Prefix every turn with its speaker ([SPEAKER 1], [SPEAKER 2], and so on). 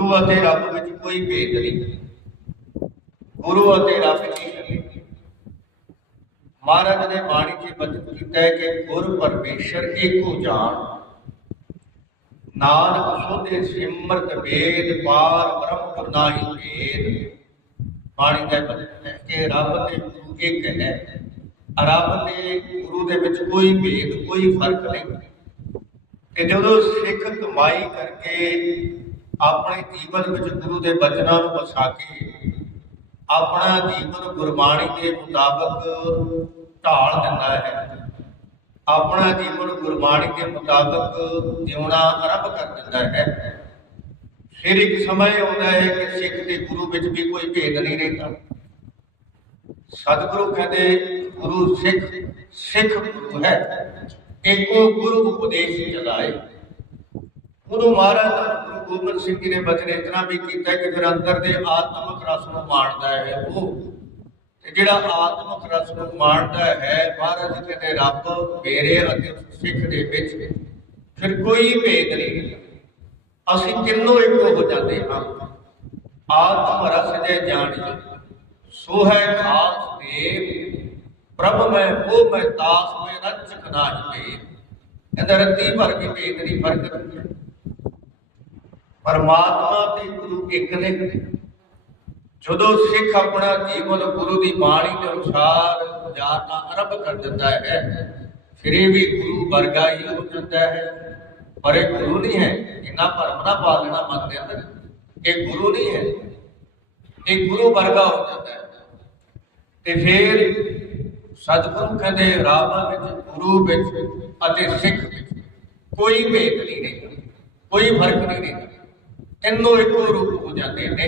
[SPEAKER 1] ਗੁਰੂ ਅਤੇ ਰੱਬ ਵਿੱਚ ਕੋਈ ਭੇਦ ਨਹੀਂ। ਗੁਰੂ ਅਤੇ ਰੱਬ ਕੀ ਕਰੀਏ ਮਹਾਰਾਜ ਨੇ ਬਾਣੀ 'ਚ ਬਚਨ ਕੀਤਾ ਹੈ ਕਿ ਗੁਰ ਪਰਮੇਸ਼ਰ ਏਕੋ ਜਾਣ ਨਾਨਕ ਸੋਧੇ ਸਿਮਰਤ ਵੇਦ, ਪਾਰ ਬ੍ਰਹਮ ਗੁਰ ਭੇਦ ਬਾਣੀ ਦਾ ਬਚਨ ਹੈ ਕਿ ਰੱਬ ਤੇ ਗੁਰੂ ਇੱਕ ਹੈ। ਰੱਬ ਤੇ ਗੁਰੂ ਦੇ ਵਿੱਚ ਕੋਈ ਭੇਦ, ਕੋਈ ਫ਼ਰਕ ਨਹੀਂ। ਤੇ ਜਦੋਂ ਸਿੱਖ ਕਮਾਈ ਕਰਕੇ ਆਪਣੇ ਜੀਵਨ ਵਿੱਚ ਗੁਰੂ ਦੇ ਬਚਨਾਂ ਨੂੰ ਵਸਾ ਕੇ, ਆਪਣਾ ਜੀਵਨ ਗੁਰਬਾਣੀ ਦੇ ਮੁਤਾਬਕ ਢਾਲ ਦਿੰਦਾ ਹੈ ਆਪਣਾ ਜੀਵਨ ਗੁਰਬਾਣੀ ਦੇ ਮੁਤਾਬਕ ਜਿਉਣਾ ਆਰੰਭ ਕਰ ਦਿੰਦਾ ਹੈ ਫਿਰ ਇੱਕ ਸਮਾਂ ਆਉਂਦਾ ਹੈ ਕਿ ਸਿੱਖ ਤੇ ਗੁਰੂ ਵਿੱਚ ਵੀ ਕੋਈ ਭੇਦ ਨਹੀਂ ਰਹਿੰਦਾ। ਸਤਿਗੁਰੂ ਕਹਿੰਦੇ, ਗੁਰੂ ਸਿੱਖ ਸਿੱਖ ਗੁਰੂ ਹੈ। ਇੱਕੋ ਗੁਰੂ ਉਪਦੇਸ਼ ਚਲਾਏ। ਗੁਰੂ ਮਹਾਰਾਜ ਦਾ ਗੋਬਿੰਦ ਸਿੰਘ ਜੀ ਨੇ ਬਚਨ ਇਤਨਾ ਵੀ ਕੀਤਾ ਕਿ ਫਿਰ ਅੰਦਰ ਦੇ ਆਤਮਿਕ ਰਸ ਨੂੰ ਮਾਣਦਾ ਹੈ ਉਹ। ਤੇ ਜਿਹੜਾ ਆਤਮਿਕ ਰਸ ਨੂੰ ਮਾਣਦਾ ਹੈ, ਮਹਾਰਾਜ ਕਹਿੰਦੇ, ਰੱਬ ਮੇਰੇ ਅਤੇ ਸਿੱਖ ਦੇ ਵਿੱਚ ਫਿਰ ਕੋਈ ਭੇਦ ਨਹੀਂ ਅਸੀਂ ਤਿੰਨੋਂ ਇੱਕੋ ਹੋ ਜਾਂਦੇ ਹਾਂ। ਆਤਮ ਰਸ ਜੇ ਜਾਣੀ ਸੋ ਹੈ ਖਾਸ ਦੇਵ। ਪ੍ਰਭ ਮੈਂ ਉਹ ਮੈਂ ਦਾਸ, ਮੈਂ ਰੰਚਕ ਨਾਹੀ ਭੇਦ ਕਹਿੰਦਾ, ਰੱਤੀ ਭਰ ਕੇ ਭੇਦ ਨਹੀਂ, ਫ਼ਰਕ ਨਹੀਂ। ਪਰਮਾਤਮਾ ਤੇ ਗੁਰੂ ਇੱਕ ਨੇ ਜਦੋਂ ਸਿੱਖ ਆਪਣਾ ਜੀਵਨ ਗੁਰੂ ਦੀ ਬਾਣੀ ਦੇ ਅਨੁਸਾਰ ਗੁਜ਼ਾਰਨਾ ਆਰੰਭ ਕਰ ਦਿੰਦਾ ਹੈ, ਫਿਰ ਇਹ ਵੀ ਗੁਰੂ ਵਰਗਾ ਹੀ ਹੋ ਜਾਂਦਾ ਹੈ। ਪਰ ਇਹ ਗੁਰੂ ਨਹੀਂ ਹੈ ਇਹਨਾਂ ਭਰਮ ਨਾ ਪਾਲਣਾ ਮਨ ਦੇ ਅੰਦਰ। ਇਹ ਗੁਰੂ ਨਹੀਂ ਹੈ, ਇਹ ਗੁਰੂ ਵਰਗਾ ਹੋ ਜਾਂਦਾ ਹੈ। ਤੇ ਫਿਰ ਸਤਿਗੁਰੂ ਕਹਿੰਦੇ ਰਾਮਾ ਵਿੱਚ, ਗੁਰੂ ਵਿੱਚ ਅਤੇ ਸਿੱਖ ਵਿੱਚ ਕੋਈ ਭੇਦ ਨਹੀਂ ਰਹਿੰਦਾ, ਕੋਈ ਫ਼ਰਕ ਨਹੀਂ ਰਹਿੰਦਾ। ਤਿੰਨੋਂ ਇੱਕੋ ਰੂਪ ਹੋ ਜਾਂਦੇ ਨੇ।